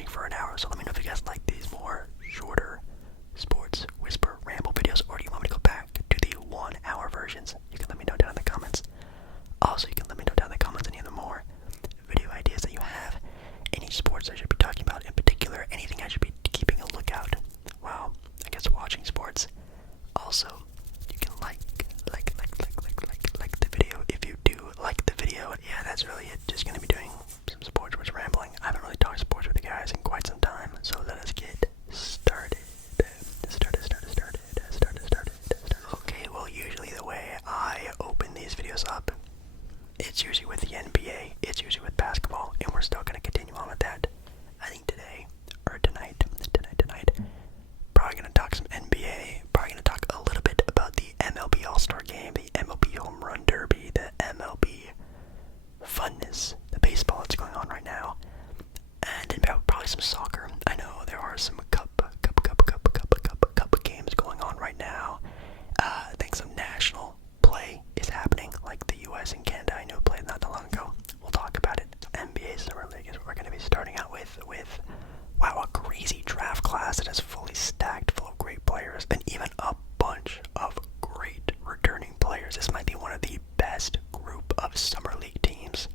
watching for an hour, so let me know if you guys like these more shorter sports whisper ramble videos, or do you want me to go back to the 1 hour versions? You can let me know down in the comments. Also, you can let me know down in the comments any of the more video ideas that you have, any sports I should be talking about in particular, anything I should be keeping a lookout while, I guess, watching sports. Also, you can like the video if you do like the video. Yeah, that's really it. Just gonna be doing some sports rambling. I haven't really talked sports with you guys in quite some time, so let us get started. Okay, well, usually the way I open these videos up, it's usually with the NBA, it's usually with basketball, and we're still gonna continue on with that. I think today, or tonight, probably gonna talk some NBA, probably gonna talk a little bit about the MLB All-Star game, the MLB Home Run Derby, the MLB funness, the baseball that's going on right now, and then probably some soccer. I know there are some cup games going on right now. I think some national play is happening, like the U.S. and Canada. I know played not that long ago. We'll talk about it. NBA Summer League is what we're going to be starting out with wow, a crazy draft class that is fully stacked, full of great players, and even a bunch of great returning players. This might be one of the best group of Summer League teams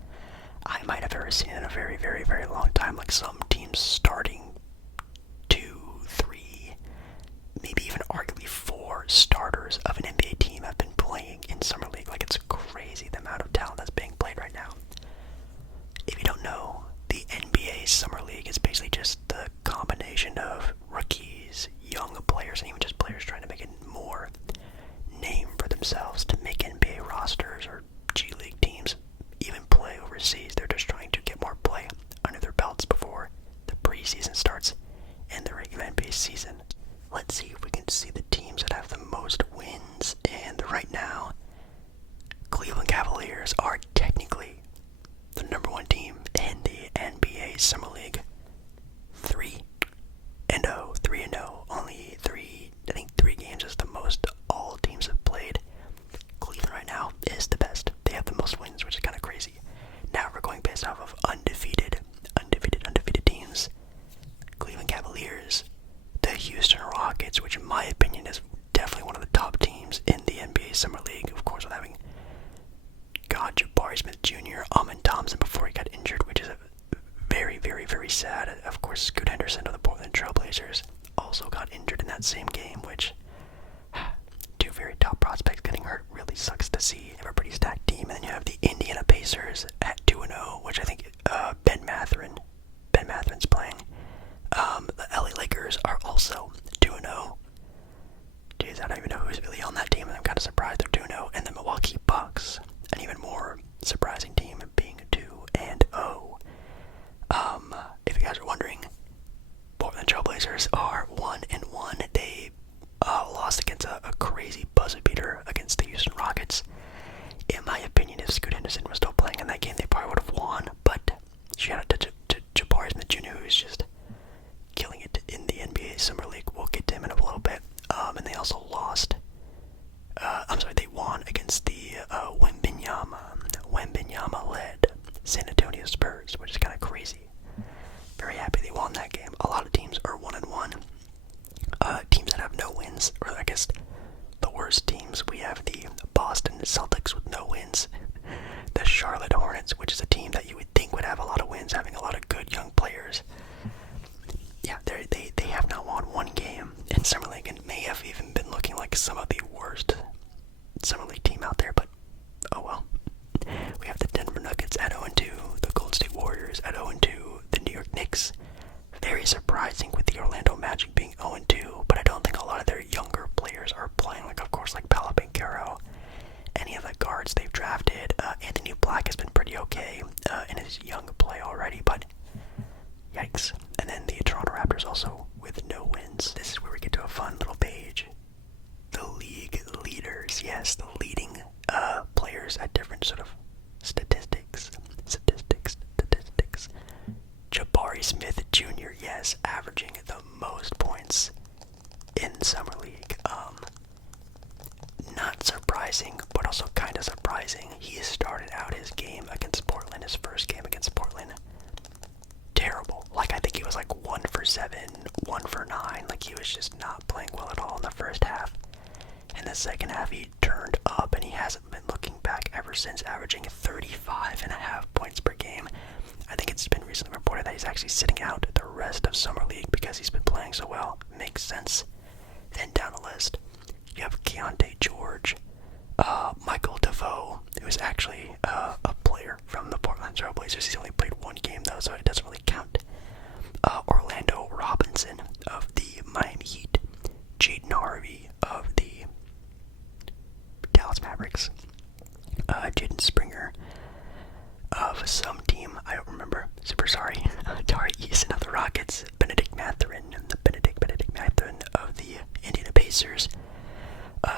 I might have ever seen in a very, very, very long time. Like some teams starting 2, 3, maybe even arguably 4 starters of an NBA team have been playing in Summer League. Like, it's crazy the amount of talent that's being played right now. If you don't know, the NBA Summer League is basically just the combination of rookies, young players, and even just players trying to make a more name for themselves to make NBA rosters or G League teams, even play overseas. They're just trying to get more play under their belts before the preseason starts and the regular NBA season. Let's see if we can see the teams that have the most wins. And right now, Cleveland Cavaliers are technically the number 1 team in the NBA Summer League. 3-0. Only 3 games is the most all teams have played. Cleveland right now is the best. They have the most wins, which is kind of crazy. Now we're going based off of undefeated teams. Cleveland Cavaliers, the Houston Rockets, which in my opinion is definitely one of the top teams in the NBA Summer League. Of course, with having Jabari Smith Jr., Amen Thompson before he got injured, which is very, very, very sad. Of course, Scoot Henderson of the Portland Trailblazers also got injured in that same game, which 2 very top prospects getting hurt really sucks to see. They have a pretty stacked team. And then you have the Indiana Pacers at 2-0, which I think Ben Matherin's playing. The LA Lakers are also 2-0. Jeez, I don't even know who's really on that team, and I'm kind of surprised they're 2-0. And the Milwaukee Bucks, an even more surprising team, being 2-0. If you guys are wondering, Portland Trailblazers are 1-1. They lost against a crazy buzzer beater against the Houston Rockets. In my opinion, if Scoot Henderson was still playing in that game, they probably would have won. But shout out to Jabari Smith Jr., who's just killing it in the NBA Summer League. We'll get to him in a little bit. And they also lost. They won against the Wembanyama-led San Antonio Spurs, which is kind of crazy. Very happy they won that game. A lot of teams are 1-1. Teams that have no wins, or I guess the worst teams, we have the Boston Celtics with no wins. The Charlotte Hornets, which is a team that you would think would have a lot of wins, having a lot of good young players. Yeah, they have not won 1 game in Summer League, and may have even been looking like some of the worst Summer League team out there, but oh well. We have the Denver Nuggets at 0-2, the Golden State Warriors at 0-2, the New York Knicks. Very surprising with the Orlando Magic being 0-2, but I don't think a lot of their younger players are playing, like, of course, like Paolo Banchero, any of the guards they've drafted. Anthony Black has been pretty okay in his young play already, but yikes. And then the Toronto Raptors also with no wins. This is where we get to a fun little page. The league leaders, yes, the leading players at different sort of statistics. Jabari Smith Jr., yes, averaging the most points in Summer League. Not surprising, but also kind of surprising. He started out his game against Portland, his first game against Portland, terrible. Like, I think he was was like 1 for 7, 1 for 9. Like, he was just not playing well at all in the first half. In the second half, he turned up, and he hasn't been looking back ever since, averaging 35.5 points per game. I think it's been recently reported that he's actually sitting out the rest of Summer League because he's been playing so well. Makes sense. Then down the list, you have Keontae George, Michael DeVoe, who is actually a player from the Portland Trail Blazers. He's only played one game, though, so it doesn't really count. Orlando Robinson of the Miami Heat, Jaden Harvey of the Dallas Mavericks, Jaden Springer of some team, I don't remember, super sorry, Tari Eason of the Rockets, Benedict Mathurin of the Indiana Pacers,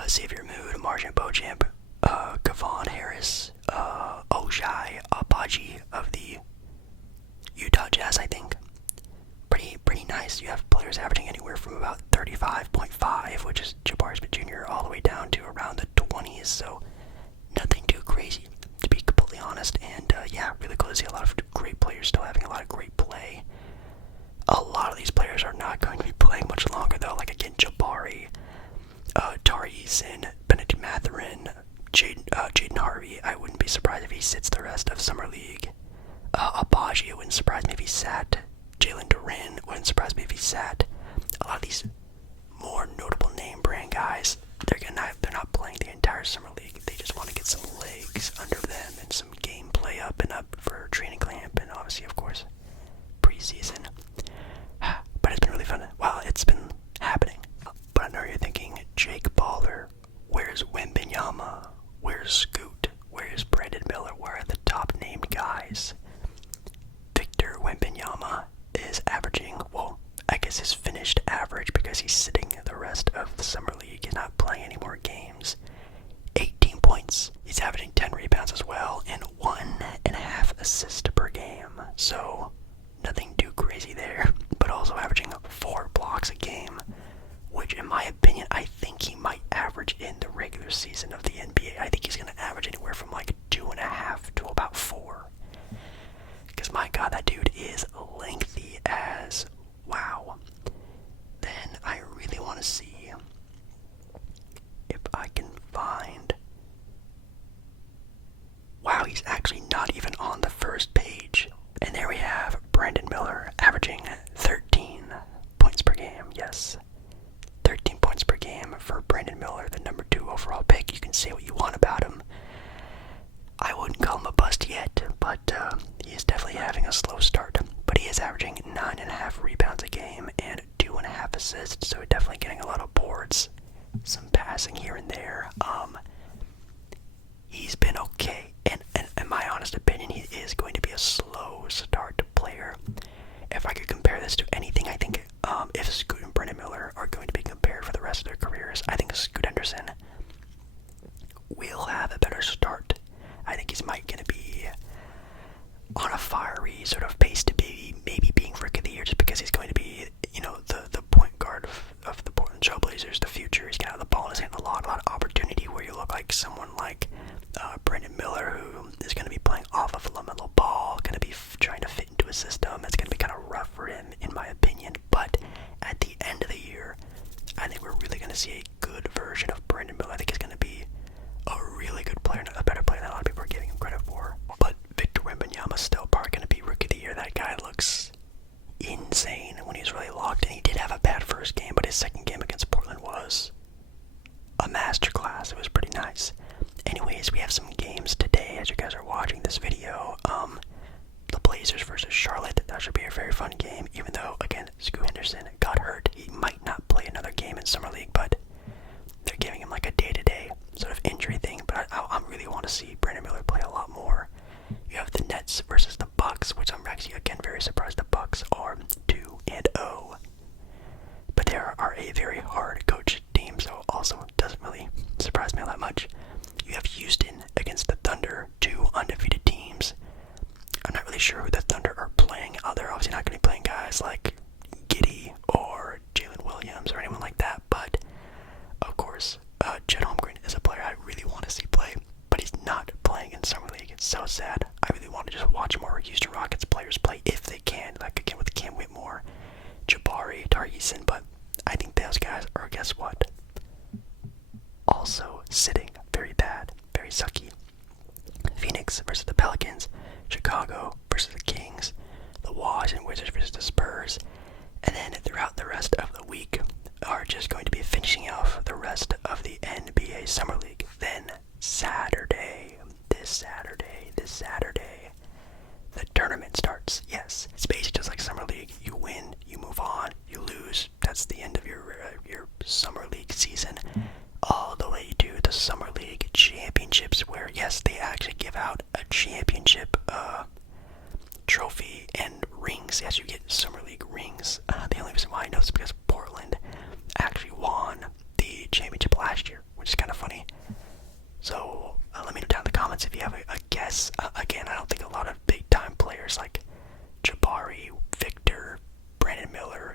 Xavier Mood, Marjan Beauchamp, Kevon Harris, Ojai Abaji of the Utah Jazz, I think. Pretty nice. You have players averaging anywhere from about 35.5, which is Jabari Smith Jr., all the way down to around the 20s, so nothing too crazy, to be completely honest. And yeah, really cool to see a lot of great players still having a lot of great play. A lot of these players are not going to be playing much longer, though. Like, again, Jabari, Tari Eason, Benedict Mathurin, Jaden Harvey. I wouldn't be surprised if he sits the rest of Summer League. Abaji, it wouldn't surprise me if he sat. Jalen Duren, wouldn't surprise me if he sat. A lot of these more notable name brand guys, they're not playing the entire Summer League. They just want to get some legs under them and some gameplay up and up for training camp and obviously, of course, preseason. But it's been really fun. Well, it's been happening. But I know you're thinking, Jake Baller, where's Wembanyama? Where's Scoot? Where's Brandon Miller? Where are the top named guys? Victor Wembanyama is averaging, well, I guess his finished average, because he's sitting the rest of the Summer League, he's not playing any more games, 18 points. He's averaging 10 rebounds as well, and 1.5 assists per game. So, nothing too crazy there, but also averaging 4 blocks a game, which in my opinion, I think he might average in the regular season of the NBA. I think he's going to average anywhere from like 2.5 to about 4. Because my god, that dude is lengthy as wow. Then I really want to see if I can find. Wow, he's actually not even on the first page. And there we have Brandon Miller averaging 13 points per game. Yes, 13 points per game for Brandon Miller, the number 2 overall pick. You can say what you want about him. I wouldn't call him a bust yet, but he is definitely having a slow start. But he is averaging 9.5 rebounds a game and 2.5 assists, so definitely getting a lot of boards, some passing here and there. He's been okay, and in my honest opinion, he is going to be a slow start player. If I could compare this to anything, I think if Scoot and Brandon Miller are going to be compared for the rest of their careers, I think Scoot Henderson will have a better start. I think he's going to be on a fiery sort of pace to be maybe being Rookie of the Year, just because he's going to be, the point guard of the Portland Trail Blazers, the future. He's got the ball in his hand a lot of opportunity, where you look like someone like Brandon Miller, who is going to be playing off of a LaMelo Ball, going to be trying to fit into a system. It's going to be kind of rough for him, in my opinion. But at the end of the year, I think we're really going to see a good version of Brandon Miller. I think he's going to be a really good player, a better player than a lot of people are giving him credit for. But Victor Wembanyama still probably going to be Rookie of the Year. That guy looks insane when he's really locked in. He did have a bad first game, but his second game against Portland was a masterclass. It was pretty nice. Anyways, we have some games today as you guys are watching this video. The Blazers versus Charlotte. That should be a very fun game, even though, again, Scoot Henderson got hurt. He might not play another game in Summer League, but they're giving him like a day-to-day sort of injury thing. But I really want to see Brandon Miller play a lot more. You have the Nets versus the Bucks, which I'm actually, again, very surprised the Bucks are 2-0. But they are a very hard-coached team, so also doesn't really surprise me all that much. You have Houston against the Thunder, 2 undefeated teams. I'm not really sure who the Thunder are playing. They're obviously not going to be playing guys like Gibi or Jalen Williams or anyone like that, but of course, Chet Holmgren is a player I really want to see play, but he's not playing in Summer League. It's so sad. I really want to just watch more Houston Rockets players play if they can, like again with Cam Whitmore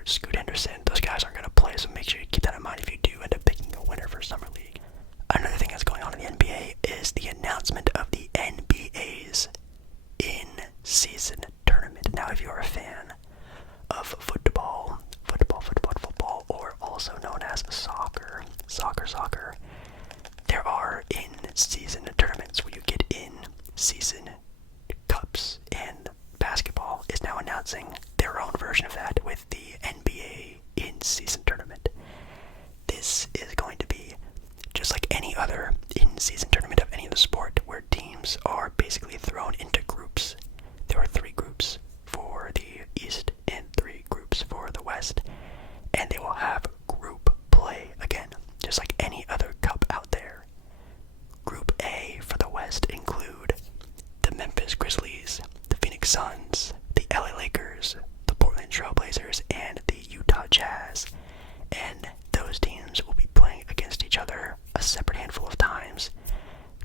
Scoot Henderson. Those guys aren't going to play, so make sure you keep that in mind if you do end up picking a winner for Summer League. Another thing that's going on in the NBA is the announcement of the NBA's in-season tournament. Now, if you're a fan of football, or also known as soccer, there are in-season tournaments where you get in-season cups, and basketball is now announcing their own version of that with the NBA in-season tournament. This is going to be just like any other in-season tournament of any other sport where teams are basically thrown into groups. There are 3 groups for the East and 3 groups for the West, and they will have group play again, just like any other cup out there. Group A for the West include the Memphis Grizzlies, the Phoenix Suns, the LA Lakers, the Portland Trail Blazers, and the Utah Jazz. And those teams will be playing against each other a separate handful of times,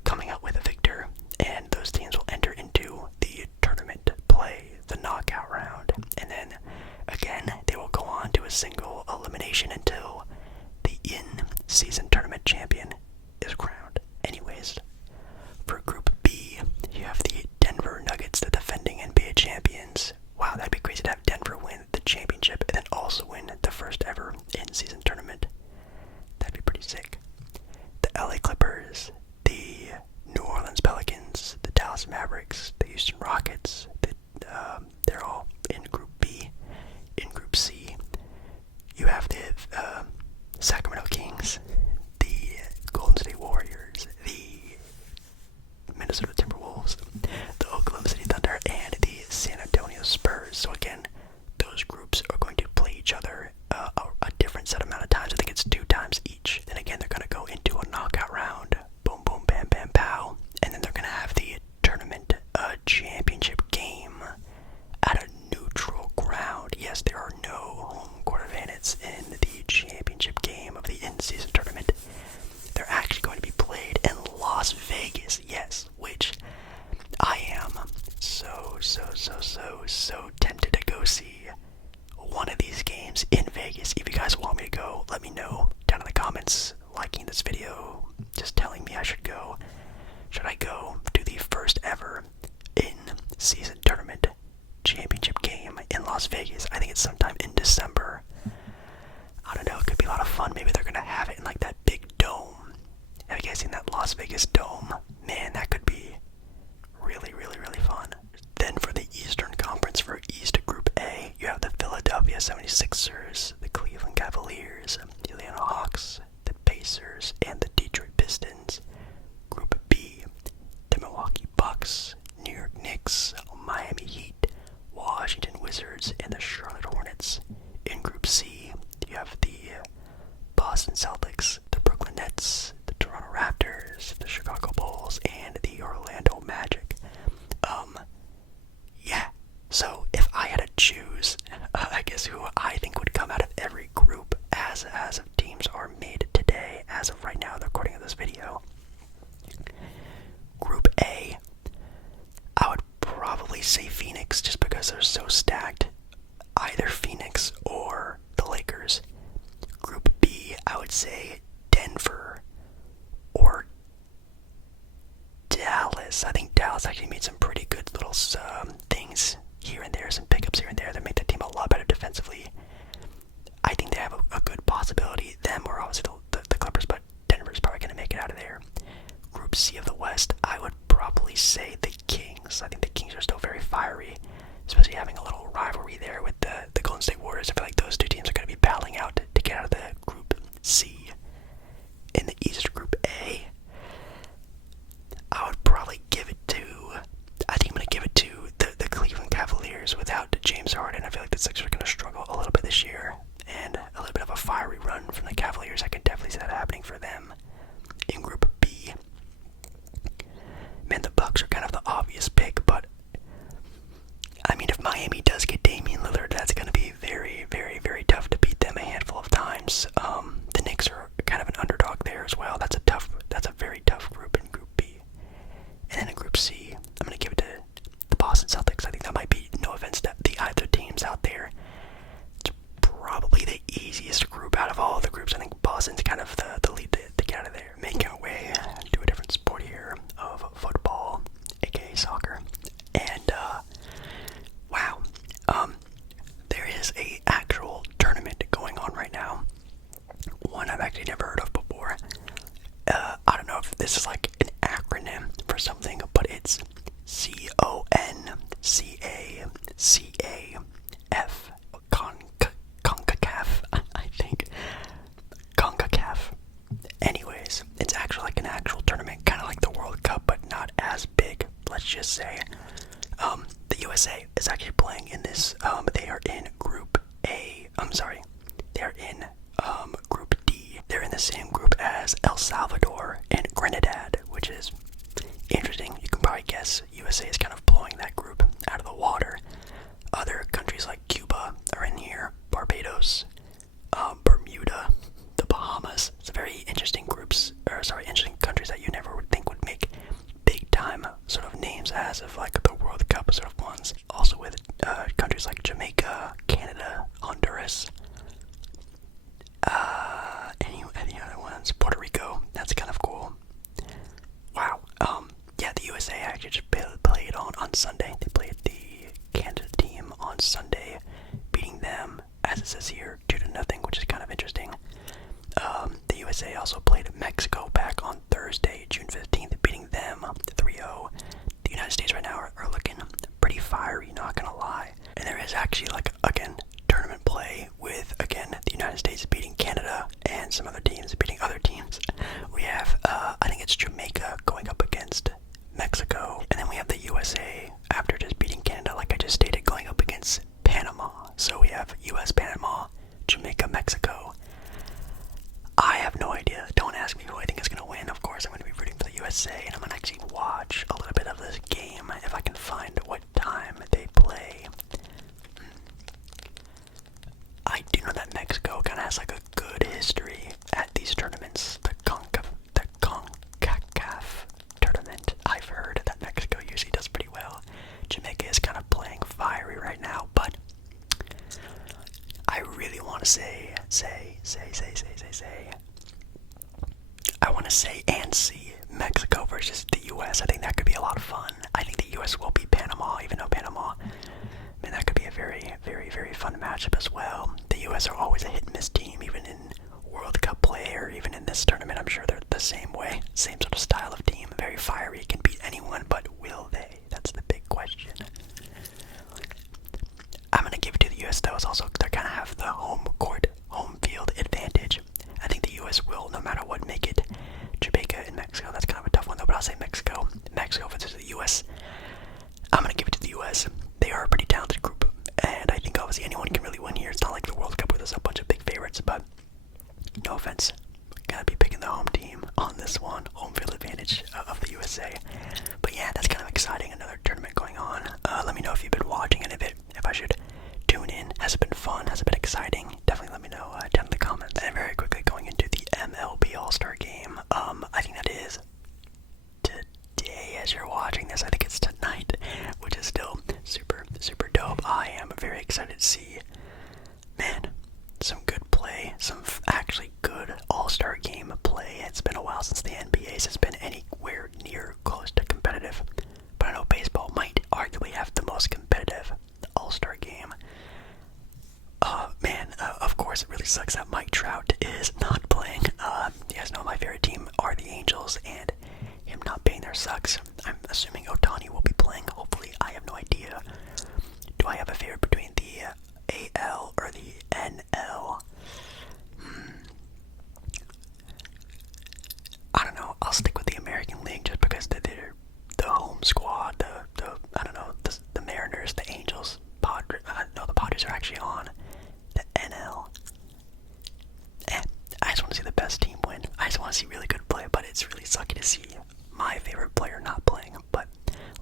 coming out with a victor, and those teams will enter into the tournament play, the knockout round. And then, again, they will go on to a single elimination until the in-season tournament champion is crowned. Anyways, for Group B, you have the Denver Nuggets, the defending NBA champions. Wow, that'd be crazy to have Denver win the championship and then also win the first ever in-season tournament. That'd be pretty sick. The LA Clippers, the New Orleans Pelicans, the Dallas Mavericks, the Houston Rockets, they're all in Group B. In Group C, you have the Sacramento Kings, the Golden State Warriors, the Minnesota Timberwolves, the Oklahoma City Thunder, and the San Antonio Spurs. So again, those groups are going to play each other a different set amount of times. I think it's 2 times each. Then again, they're going to go into a knockout round. Boom, boom, bam, bam, pow. And then they're going to have the tournament championship game at a neutral ground. Yes, there are no home court advantages in the championship game of the in-season tournament. They're actually going to be played in Las Vegas, yes, which I am so tempted to go see one of these games in Vegas. If you guys want me to go, let me know down in the comments, liking this video, just telling me I should go. Should I go to the first ever in-season tournament championship game in Las Vegas? I think it's sometime in December. I don't know, it could be a lot of fun. Maybe they're gonna have it in like that big dome. Have you guys seen that Las Vegas dome? Man, that could be really fun. Then for the Eastern Conference, for East Group A, you have the Philadelphia 76ers, the Cleveland Cavaliers, the Atlanta Hawks, the Pacers, and the Detroit Pistons. Group B, the Milwaukee Bucks, New York Knicks, Miami Heat, Washington Wizards, and the Charlotte Hornets. In Group C, you have the Boston Celtics, the Brooklyn Nets, the Toronto Raptors, the Chicago Bulls, and the Orlando Magic. Yeah. So if I had to choose, I guess who I think would come out of every group as of teams are made today, as of right now, the recording of this video. Group A, I would probably say Phoenix, just because they're so stacked. Either Phoenix or the Lakers. Group B, I would say Denver or Dallas. I think Dallas actually made some pretty good little things here and there, some pickups here and there that made the team a lot better defensively. Barbados, Bermuda, the Bahamas. It's very interesting interesting countries that you never would think would make big time sort of names as of like the World Cup sort of ones. Also with countries like Jamaica, Canada, Honduras, any other ones, Puerto Rico. That's kind of cool. Wow. Yeah, the USA actually just played on Sunday. They played the Canada team on Sunday, beating them, as it says here, 2-0, which is kind of interesting. The USA also played Mexico back on Thursday, June 15th, beating them 3-0. The United States right now are looking pretty fiery, not gonna lie. And there is actually, like, again, tournament play with, again, the United States beating Canada and some other teams beating other teams. We have, I think it's Jamaica going up against Mexico. And then we have the USA, after just beating Canada, like I just stated, going up against Panama. So we have US, Panama, Jamaica, Mexico. I have no idea. Don't ask me who I think is going to win. Of course, I'm going to be rooting for the USA, and I'm going to actually watch a little bit of this game if I can find what time they play. I do know that Mexico kind of has like a good history at these tournaments. The CONCACAF tournament. I've heard that Mexico usually does pretty well. Jamaica is kind of playing fiery right now, but I really want to I want to say and see Mexico versus the US. I think that could be a lot of fun. I think the US will beat Panama, even though Panama, that could be a very, very, very fun matchup as well. The US are always a hit and miss team, even in World Cup play or even in this tournament. I'm sure they're the same way, same sort of style of team, very fiery, can beat anyone, but will they? That's the big question. I'm going to give it to the US though. It's also, they kind of have the home field advantage. I think the US will, no matter what, make it. Jamaica and Mexico, that's kind of a tough one though, but I'll say Mexico. Mexico versus the US. I'm going to give it to the US. They are a pretty talented group, and I think obviously anyone can really win here. It's not like the World Cup where there's a bunch of big favorites, but no offense. Gotta be picking the home team on this one. Home field advantage of the USA. But yeah, that's kind of exciting. Another tournament going on. Let me know if you've been watching any of it, if I should tune in. Has it been fun? Has it been exciting? Definitely let me know down in the comments. And very quickly going into the MLB All-Star game. I think that is today as you're watching this. I think it's tonight, which is still super, super dope. I am very excited to see, man, some good play, some actually good All-Star game play. It's been a while since the NBA has been anywhere near close to competitive, but I know baseball might arguably have the most competitive All-Star game. Of course it really sucks that Mike Trout is not playing. You guys know my favorite team are the Angels, and him not being there sucks. I'm assuming Ohtani will be playing, hopefully. I have no idea. Do I have a favorite between the AL or the NL? I don't know. I'll stick with the American League just because they're the home squad. The Mariners, the Angels, the Padres are actually on the NL. I just want to see the best team win. I just want to see really good play, but it's really sucky to see my favorite player not playing. But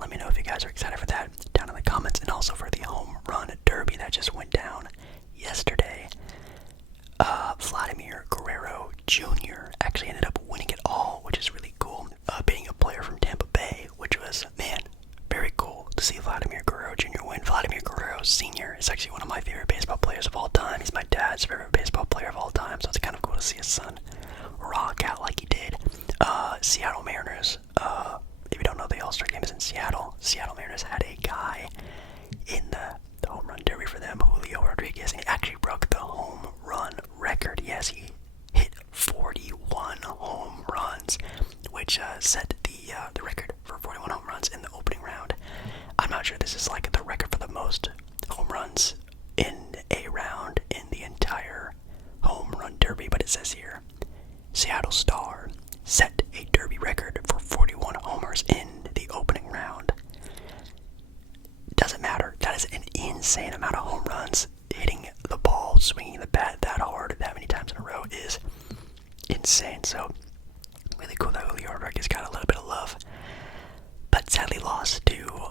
let me know if you guys are excited for that down in the comments, and also for the home run derby that just went down yesterday. Vladimir Guerrero Jr. actually ended up winning it all, which is really cool. Being a player from Tampa Bay, which was, man, very cool to see Vladimir Guerrero Jr. win. Vladimir Guerrero Sr. is actually one of my favorite baseball players of all time. He's my dad's favorite baseball player of all time, so it's kind of cool to see his son rock out like he did. Seattle Mariners, if you don't know, the All-Star game is in Seattle. Seattle Mariners had a guy in the home run derby for them, Julio Rodriguez, and he actually broke the home run record. Yes, he hit 41 home runs, which set the record for 41 home runs in the opening round. I'm not sure this is like the record for the most home runs in a round in the entire home run derby, but it says here, Seattle Star set a derby record for 41 homers in the opening round. Doesn't matter. That is an insane amount of home runs. Hitting the ball, swinging the bat that hard, that many times in a row is insane. So, really cool that Julio Rodriguez got a little bit of love, but sadly lost to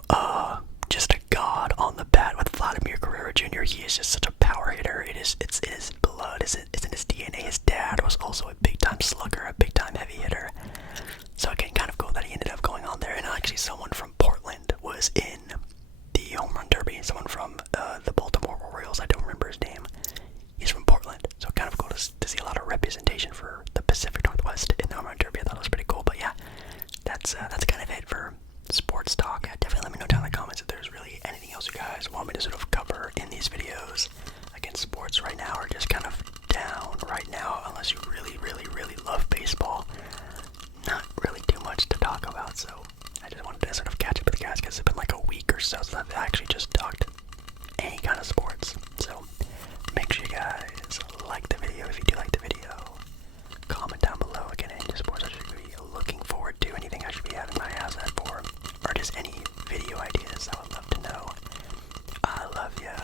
just a god on the bat with Vladimir Guerrero Jr. He is just such a power hitter. It is are just kind of down right now, unless you really, really, really love baseball. Not really too much to talk about, so I just wanted to sort of catch up with you guys because it's been like a week or so since I've actually just talked any kind of sports. So make sure you guys like the video if you do like the video. Comment down below again any sports I should be looking forward to, anything I should be having my ass at for, or just any video ideas. I would love to know. I love ya.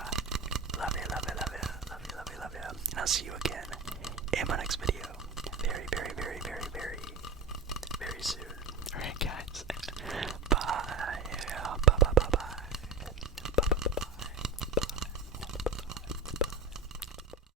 Love ya, love ya, love ya, love ya, love ya, love ya. And I'll see you again in my next video.